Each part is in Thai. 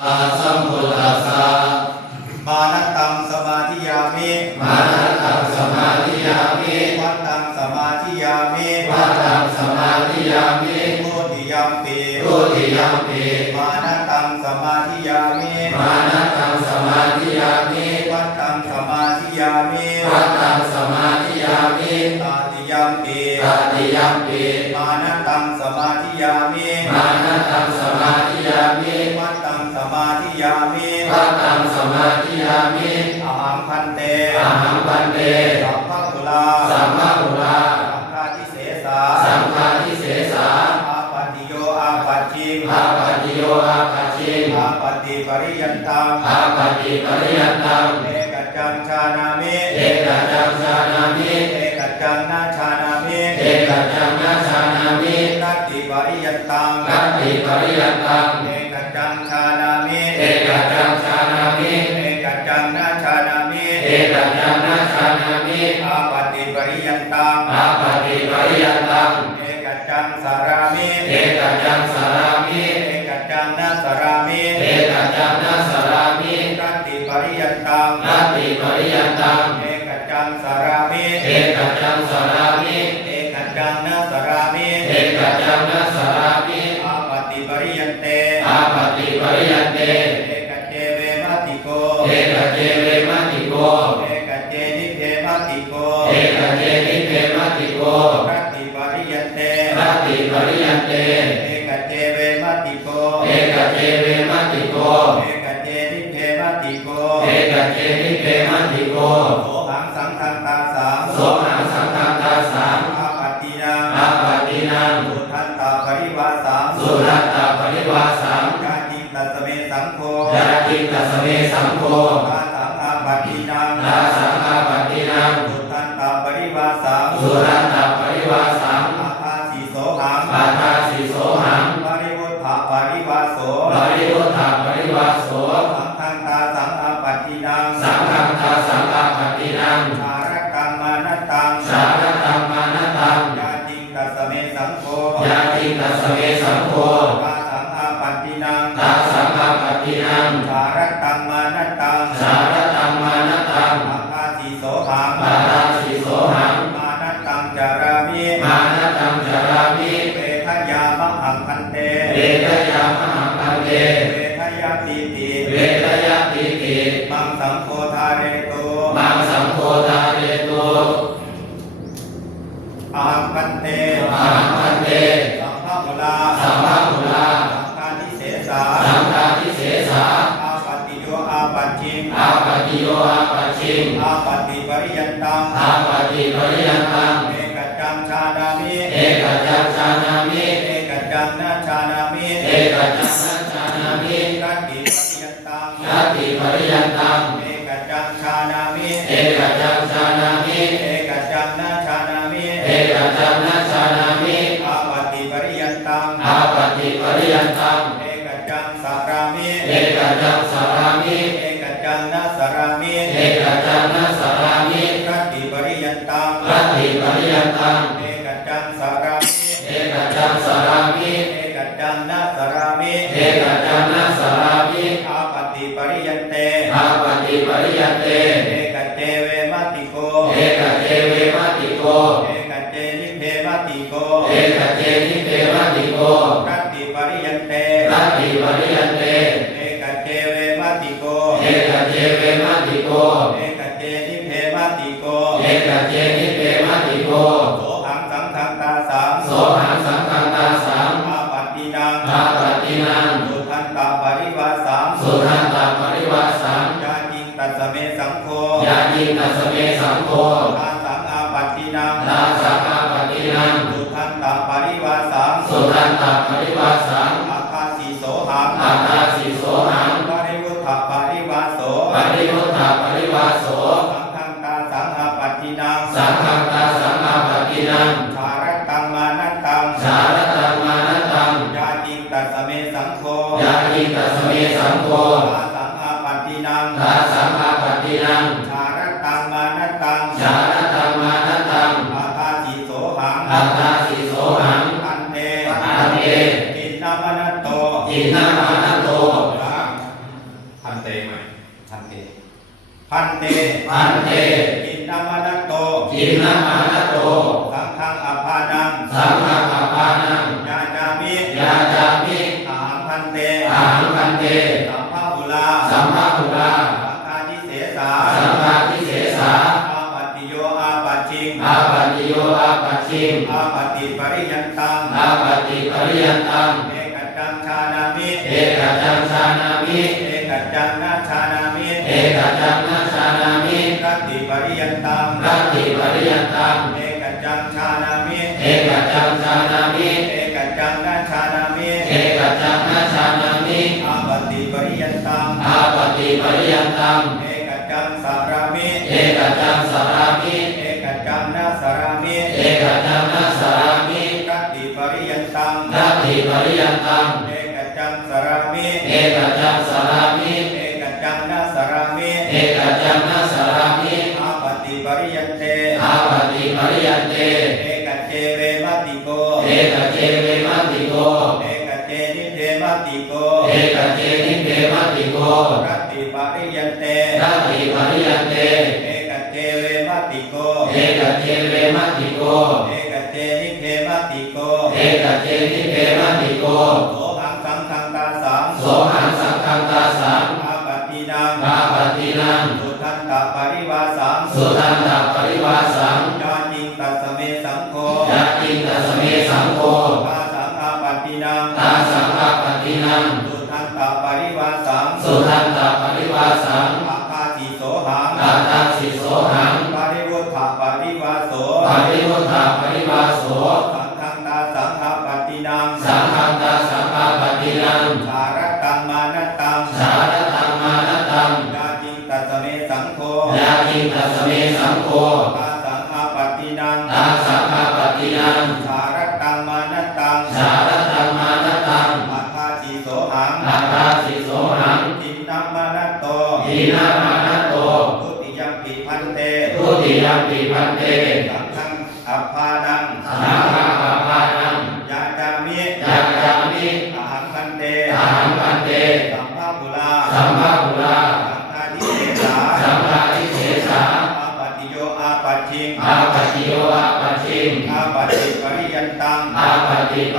อาสัมพุทธัสสะมานัตตังสมาธิยามิมานะตังสมาธิยามิวัตตังสมาธิยามิวัตตังสมาธิยามิโมติยัมปีทุติยัมปิมานัตตังสมาธิยามิมานะตังสมาธิยามิวัตตังสมาธิยามิวั ยามิอาหังพันเตอาหังปันเตสัพพะกุลาสัมมาหุราสังฆาทิเสสาสังฆาทิเสสาอาปัติโยอาปัจจิงอาปฏิโยอาปัจจิงอาปฏิปริยันตังอาปฏิปริยันตังเอกัจจังชานามิเอกัจจังชานามิเอกัจจังนาชานามิเอกัจจังนาชานามินัตติปริยันตังกัตติปริยันตัง ยันตังกัตติปริยันตังเอกัจจังสารามิเอกัจจังสารามิเอกัจจังนาสารามิเอกัจจังนาสารามิอาปฏิปริยันเตอาปฏิปริยันเตเอกัจเจเวมัติโกเอกเจเวมัติโกเอกัจเจนิเพมัติโกเอกเจนิเพมัติโก นัง สุทันตาปริวาสามสุรัตตปริวาสามยาจิตัสเมสังโฆยาติตัสเมสังโฆตาสังอาปฏินังลาสังฆาปฏินัง สุทันตาปริวาสามสุรัตตปริวาสามอาคาสีโสหังปาทาสิโสหังปริวุฒาปริวาโสปริวุฒาปริวาโส อาหังพันเตอาหังพันเตสัมภะมุลาสัมมาหุลาสังฆาทิเสสาสังฆาทิเสสาอาปฏิโยอาปัจจิงอาปฏิโยอาปัจฉิงอาปฏิปริยันตังอาปฏิปริยันตังเอกัจจังชาดามิเอกจัจจานามิเอกัจจังนาชานามิเอก โก เอกเจเวมติโกเอกัจเจนิเพมัติโก เอกเจนิเตมติโกรัตติปริยันเตรัตติปริยันเต เอกัจเจเวมัติโก เอกเจเวมติโก เอ เมสังโฆอาสังอาปัตตินังลาสังฆปฏินังสุทันตาปริวาสามสุทันตปริวาสามอาคาสีโสหังอาคาสิโสหังปริวุฒปริวาโสปริพุทธปริวาโสสังฆังตาสังอาปัตตินังสังฆังตาสังฆปฏินังชาระตังมานัตตังสารตังมานะตังยาจิงตัสเมสังโฆยาจิตัสเมสังโฆอาสังอาปัตตินังลาสังฆปฏินังชาระตัง นาปานโตพันเตใหม่พันเตพันเตพันเตกินนามานโตกินนามานโตสังฆังอภานังสังฆังอภานังญาจามิญาจามิอาหังพันเตอาหังพันเตสัมภาอุลาสัมภาอุลาสังฆาทิเสสาสังฆาทิเสสาอาปัติโยอาปัจฉิงอาปัติโยอาปัจฉิงอาปฏิปริยันตังอาปฏิปริยันตังเมิเอกัจจังนาชานามิเอกจังนาชานามิรัตติปริยันตังรัตติปริยันตังเอกัจจังชานามิเอกจังชานามิเอกัจจังนาชานามิเอกจังนาชานามิอาปัตติปริยันตังอาปัตติปริยันตังเอกัจจังสารา ติโก เอตเจนิเทมัติโกโส สสเมสังโฆยากินตัสเมสังโฆตาสังอาปัตตินังตาสังอาปฏินังสารตังมานัตตังสารตังมานะตังอาคาติโสหังอาตาสิโสหังทินนัมมานัตโตทีนามานะโตทุติยัมปิพันเตทุติยมปิพันเตสังฆังอัปพานังสังฆา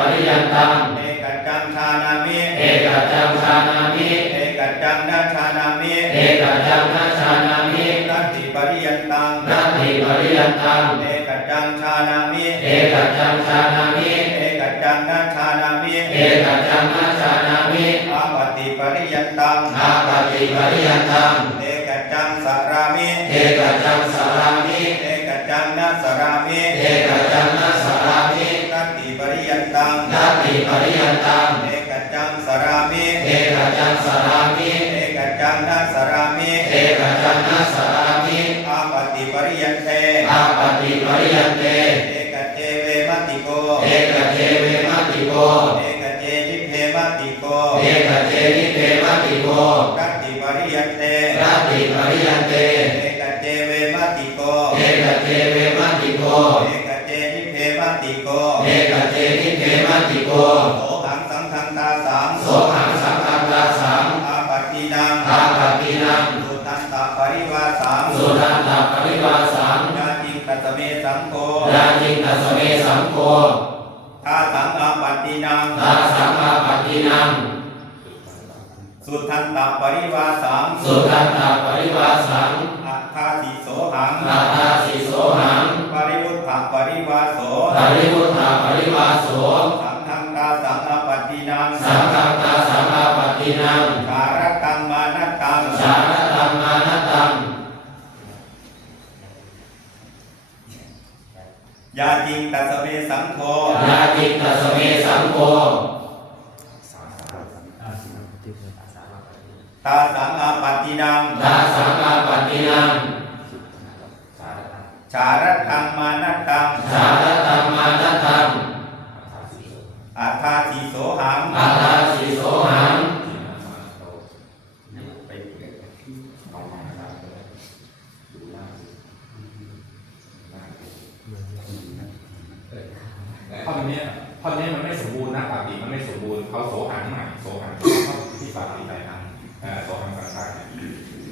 ริยันตัง เอกัจจังชานามิ เอกจังชานามิ เอกัจจังนาชานามิเอกจังนาชานามิรัตติปริยันตัง นัตติปริยันตัง เอกัจจังชานามิ เอกจังชานามิ เอกัจจังนาชานามิเอกจังนาชานามิอาปัตติปริยันตัง อาปฏิปริยันตัง เอกัจจังสารามิ เอกจังสารามิ เอกัจจังนาสารามิ เอกจั นัตติปริยันตังเอกัจจัง ติโก เอกเจนิเทมัติโก โสหังสังฆังตาสังโสหังสังฆังตาสังอาปัตตินังอาปฏินังสุตันตปริวาสังสุทันตปริวาสังยาจิงตัสสเมสังโฆยาจิงตัสเมสังโฆทาสังอาปัตตินังตาสังอาปฏินังสุทันตปริวาสังสุทันตปริวาสังอัคคาติโสหังอาตาสิโสหังปริวุฒาปริวาโส ปริวุฒาปริวาโสสังฆังตาสังอาปัตตินังสังฆังตาสังอาปฏินังสารตังมานัตตังสารตังมานะตังยาจิงตัสสเมสังโฆยาจิตัสเมสังโฆตาสังอาปัตตินังตาสังอาปฏินัง สารตังมานัตตังสารตังมานะตังอาคาติโสหังอาตาสิโสหังท่อนเนี้ยท่อนเนี้ยมันไม่สมบูรณ์นะปากดีมันไม่สมบูรณ์เขาโสหังใหม่โสหังเข้าที่ปากดีไปนะเออโสหังสังขารเนี่ยโ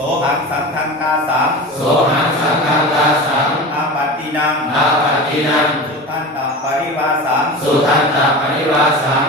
สหังสังฆังกาสังโสหังสังฆังกาสังอาปัตตินังอาปฏินัง สุทันตปริวาสัง สุทันตปริวาสัง